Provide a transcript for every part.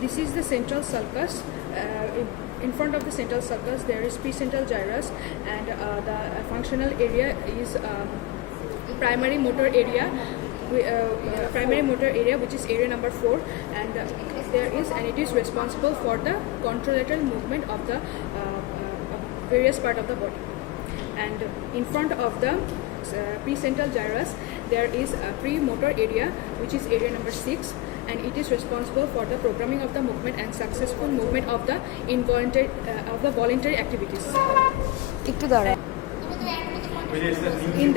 This is the central sulcus. In front of the central sulcus there is precentral gyrus, and the functional area is primary motor area, which is area number 4, and it is responsible for the contralateral movement of the various part of the body. And in front of the precentral gyrus there is a premotor area, which is area number 6, and it is responsible for the programming of the movement and successful movement of the voluntary activities. In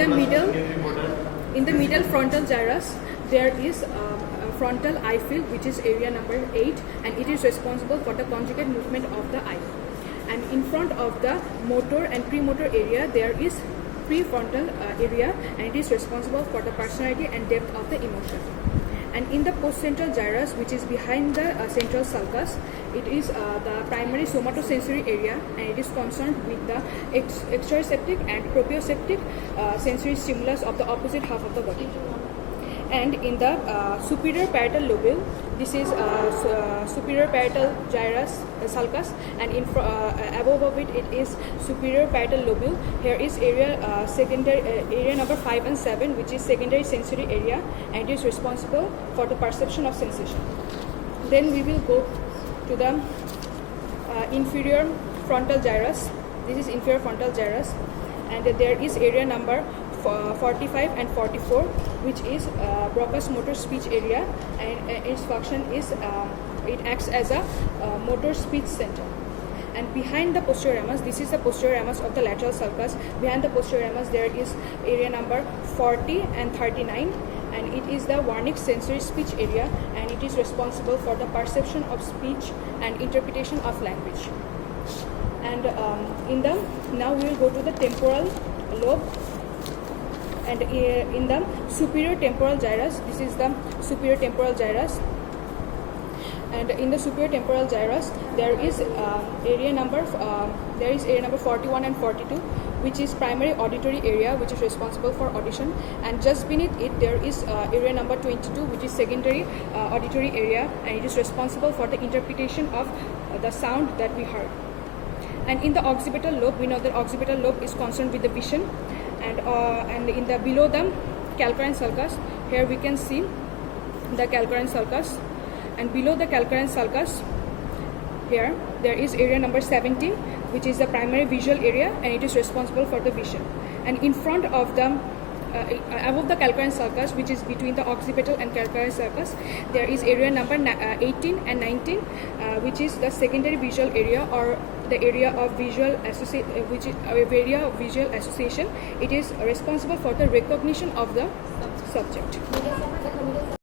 the middle frontal gyrus there is a frontal eye field, which is area number 8, and it is responsible for the conjugate movement of the eye. And in front of the motor and premotor area there is prefrontal area, and it is responsible for the personality and depth of the emotion. And in the postcentral gyrus, which is behind the central sulcus, it is the primary somatosensory area, and it is concerned with the exteroceptic and proprioceptic sensory stimulus of the opposite half of the body. And in the superior parietal lobule, this is superior parietal gyrus sulcus, and above of it is superior parietal lobule. Here is area number 5 and 7, which is secondary sensory area, and it is responsible for the perception of sensation. Then we will go to the inferior frontal gyrus. This is inferior frontal gyrus, and there is area number 45 and 44, which is Broca's motor speech area, and its function is it acts as a motor speech center. And behind the posterior ramus, this is the posterior ramus of the lateral sulcus. Behind the posterior ramus there is area number 40 and 39, and it is the Wernicke sensory speech area, and it is responsible for the perception of speech and interpretation of language. And now we will go to the temporal lobe. And in the superior temporal gyrus, this is the superior temporal gyrus, and in the superior temporal gyrus there is area number 41 and 42, which is primary auditory area, which is responsible for audition, and just beneath it there is area number 22, which is secondary auditory area, and it is responsible for the interpretation of the sound that we heard. And in the occipital lobe, we know that occipital lobe is concerned with the vision, and in the below the calcarine sulcus, here we can see the calcarine sulcus, and below the calcarine sulcus here there is area number 17, which is the primary visual area, and it is responsible for the vision. And in front of the above the calcarine sulcus, which is between the occipital and calcarine sulcus, there is area number 18 and 19, which is the secondary visual area, or the area of visual association. It is responsible for the recognition of the subject.